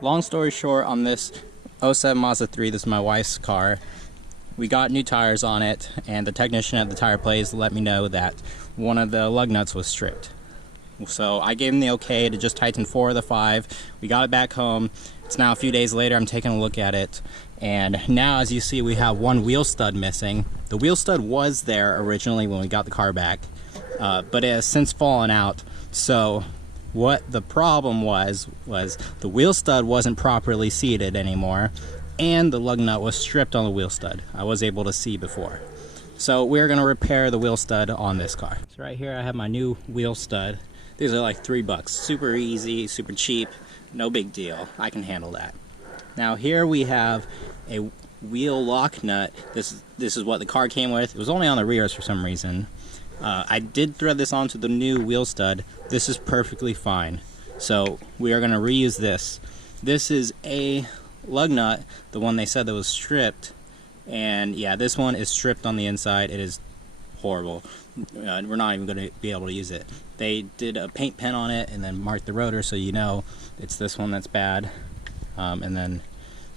long story short, on this '07 Mazda 3, this is my wife's car, we got new tires on it, and the technician at the tire place let me know that one of the lug nuts was stripped. So I gave him the okay to just tighten 4 of the 5. We got it back home. It's now a few days later. I'm taking a look at it, and now, as you see, we have one wheel stud missing. The wheel stud was there originally when we got the car back, but it has since fallen out. So what the problem was the wheel stud wasn't properly seated anymore, and the lug nut was stripped on the wheel stud. I was able to see before. So we're going to repair the wheel stud on this car. So right here I have my new wheel stud. These are like $3. Super easy, super cheap, no big deal. I can handle that. Now here we have a wheel lock nut. This is what the car came with. It was only on the rears for some reason. I did thread this onto the new wheel stud. This is perfectly fine. So we are going to reuse this. This is a lug nut, the one they said that was stripped. And yeah, this one is stripped on the inside. It is horrible. We're not even going to be able to use it. They did a paint pen on it and then marked the rotor, so you know it's this one that's bad. And then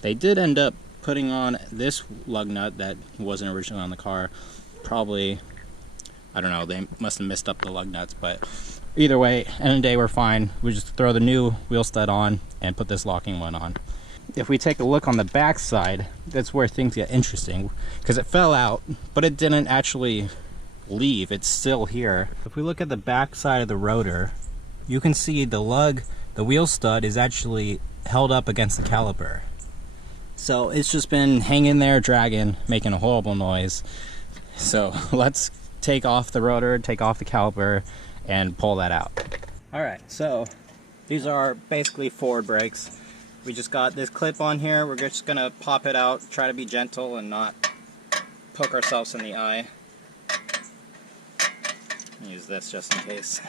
they did end up putting on this lug nut that wasn't originally on the car. Probably, I don't know, they must have messed up the lug nuts, but either way, end of the day, we're fine. We just throw the new wheel stud on and put this locking one on. If we take a look on the back side, that's where things get interesting, because it fell out, but it didn't actually leave. It's still here. If we look at the back side of the rotor, you can see the wheel stud is actually held up against the caliper. So it's just been hanging there, dragging, making a horrible noise. So let's take off the rotor, take off the caliper, and pull that out. Alright, so these are basically forward brakes. We just got this clip on here. We're just gonna pop it out, try to be gentle and not poke ourselves in the eye. Use this just in case.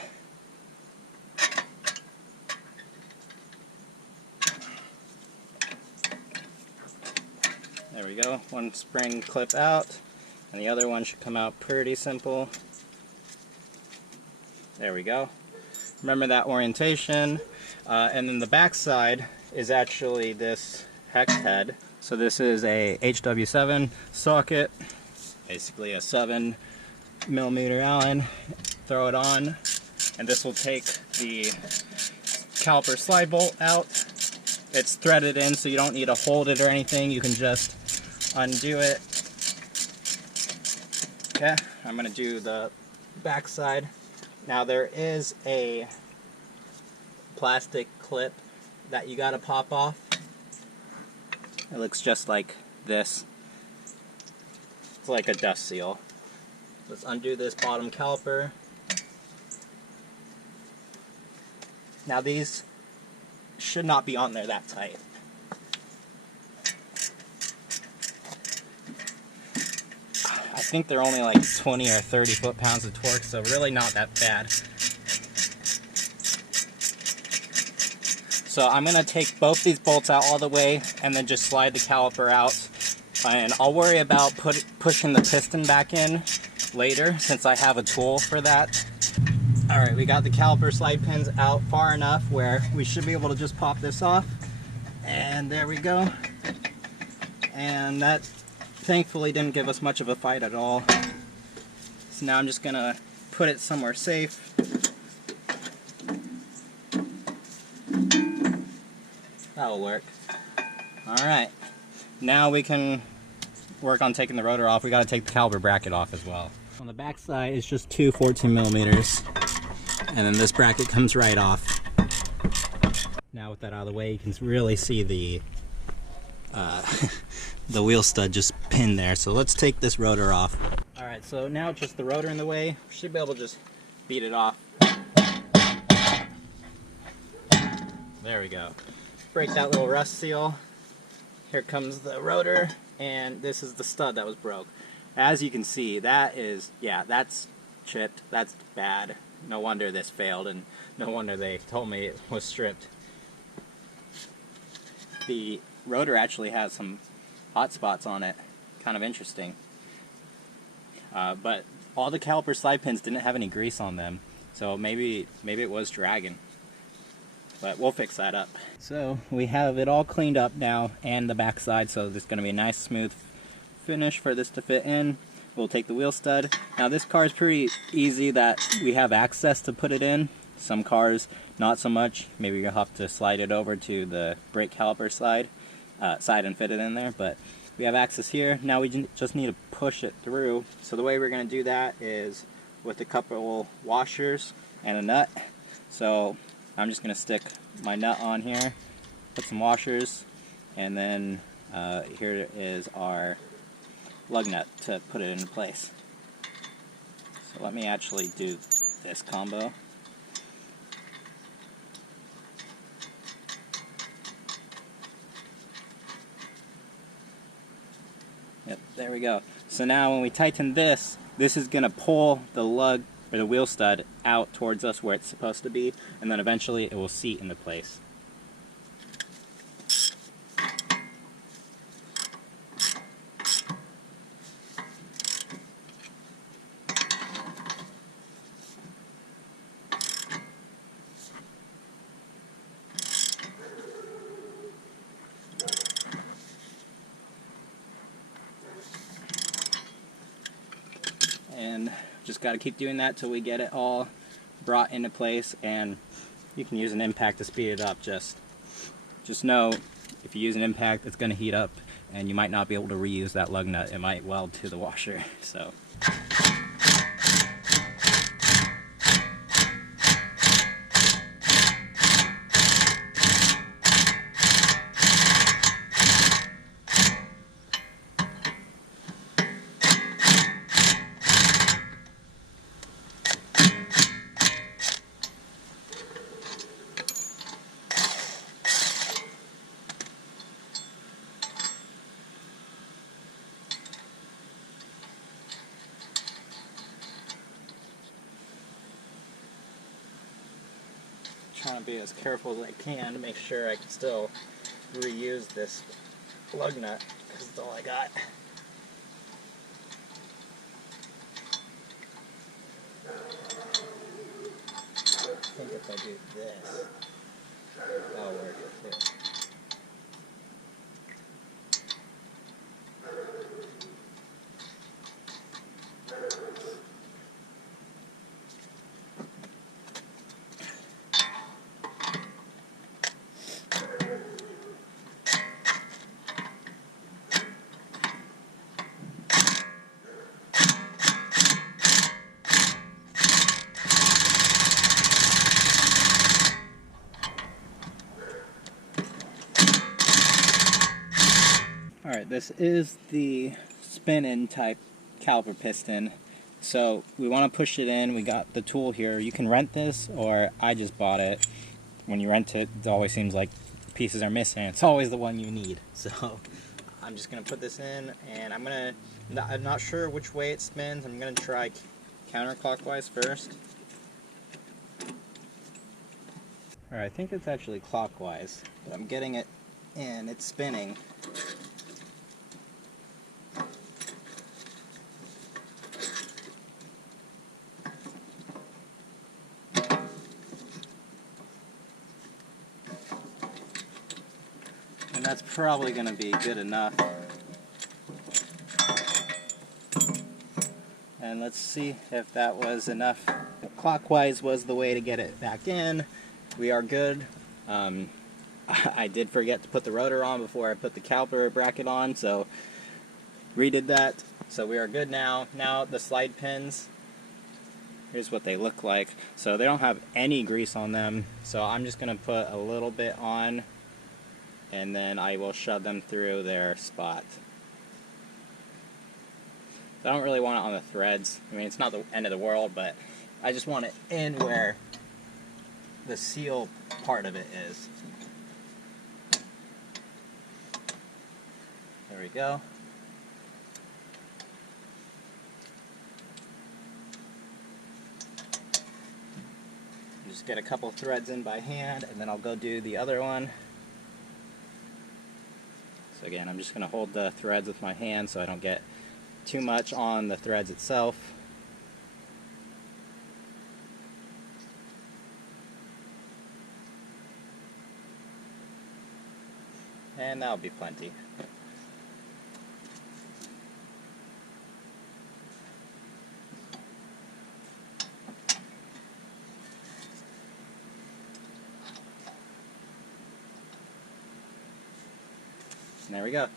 There we go. One spring clip out, and the other one should come out pretty simple. There we go. Remember that orientation. And then the back side is actually this hex head. So this is a HW7 socket, basically a 7mm Allen. Throw it on, and this will take the caliper slide bolt out. It's threaded in, so you don't need to hold it or anything. You can just undo it. Okay, I'm going to do the back side. Now there is a plastic clip that you got to pop off. It looks just like this. It's like a dust seal. Let's undo this bottom caliper. Now these should not be on there that tight. I think they're only like 20 or 30 foot-pounds of torque, so really not that bad. So I'm going to take both these bolts out all the way and then just slide the caliper out. And I'll worry about pushing the piston back in later, since I have a tool for that. Alright, we got the caliper slide pins out far enough where we should be able to just pop this off. And there we go. And that thankfully didn't give us much of a fight at all. So now I'm just going to put it somewhere safe. That'll work. Alright, now we can work on taking the rotor off. We got to take the caliper bracket off as well. On the back side is just two 14mm, and then this bracket comes right off. Now with that out of the way, you can really see the the wheel stud just pinned there. So let's take this rotor off. Alright, so now just the rotor in the way. We should be able to just beat it off. There we go. Break that little rust seal. Here comes the rotor, and this is the stud that was broke. As you can see, that is, yeah, that's chipped. That's bad. No wonder this failed, and no wonder they told me it was stripped. The rotor actually has some hot spots on it. Kind of interesting. But all the caliper slide pins didn't have any grease on them, so maybe it was dragging. but we'll fix that up. So we have it all cleaned up now, and the back side, so there's going to be a nice smooth finish for this to fit in. We'll take the wheel stud. Now this car is pretty easy that we have access to put it in. Some cars not so much. Maybe you'll have to slide it over to the brake caliper side and fit it in there, but we have access here. Now we just need to push it through. So the way we're going to do that is with a couple washers and a nut. So I'm just going to stick my nut on here, put some washers, and then here is our lug nut to put it into place. So let me actually do this combo. Yep, there we go. So now when we tighten this is going to pull the lug or the wheel stud out towards us where it's supposed to be, and then eventually it will seat into place. And just got to keep doing that till we get it all brought into place, and you can use an impact to speed it up. Just know if you use an impact, it's going to heat up and you might not be able to reuse that lug nut. It might weld to the washer. So trying to be as careful as I can to make sure I can still reuse this lug nut, because it's all I got. I think if I do this, that'll work too. Alright, this is the spin-in type caliper piston. So we want to push it in. We got the tool here. You can rent this, or I just bought it. When you rent it, it always seems like pieces are missing. It's always the one you need. So I'm just going to put this in, and I'm not sure which way it spins. I'm going to try counterclockwise first. Alright, I think it's actually clockwise, but I'm getting it in. It's spinning. And that's probably going to be good enough. And let's see if that was enough. Clockwise was the way to get it back in. We are good. I did forget to put the rotor on before I put the caliper bracket on, so redid that. So we are good now. Now the slide pins, here's what they look like. So they don't have any grease on them, so I'm just going to put a little bit on, and then I will shove them through their spot. I don't really want it on the threads. I mean, it's not the end of the world, but I just want it in where the seal part of it is. There we go. Just get a couple threads in by hand, and then I'll go do the other one. So again, I'm just going to hold the threads with my hand so I don't get too much on the threads itself. and that'll be plenty. And there we go.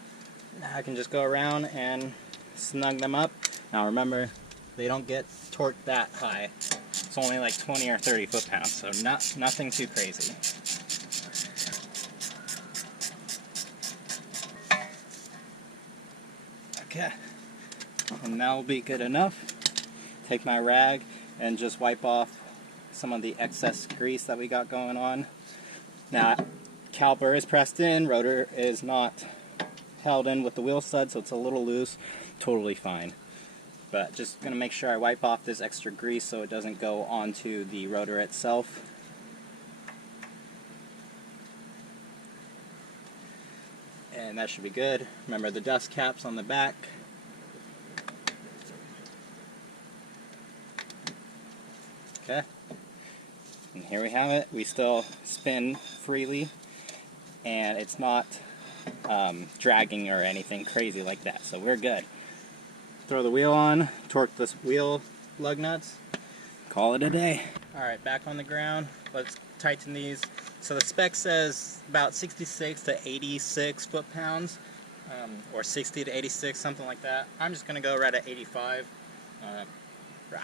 Now I can just go around and snug them up. Now remember, they don't get torqued that high. It's only like 20 or 30 foot-pounds, so nothing too crazy. Okay, and that will be good enough. Take my rag and just wipe off some of the excess grease that we got going on. Now, caliper is pressed in, rotor is not held in with the wheel stud, so it's a little loose. Totally fine. But just going to make sure I wipe off this extra grease so it doesn't go onto the rotor itself. And that should be good. Remember the dust caps on the back. Okay. And here we have it. We still spin freely, and it's not dragging or anything crazy like that, so we're good. Throw the wheel on, torque this wheel lug nuts, call it a day. Alright, back on the ground. Let's tighten these. So the spec says about 66 to 86 foot-pounds, or 60 to 86, something like that. I'm just going to go right at 85.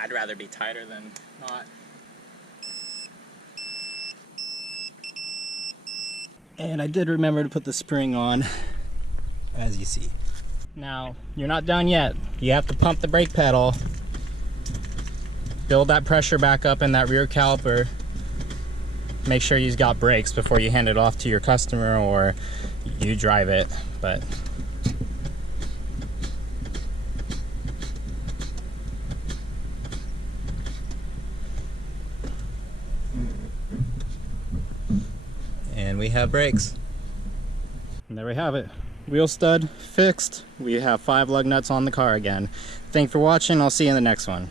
I'd rather be tighter than not. And I did remember to put the spring on, as you see. Now, you're not done yet. You have to pump the brake pedal, build that pressure back up in that rear caliper. Make sure you've got brakes before you hand it off to your customer or you drive it. But and we have brakes. And there we have it. Wheel stud fixed. We have 5 lug nuts on the car again. Thanks for watching. I'll see you in the next one.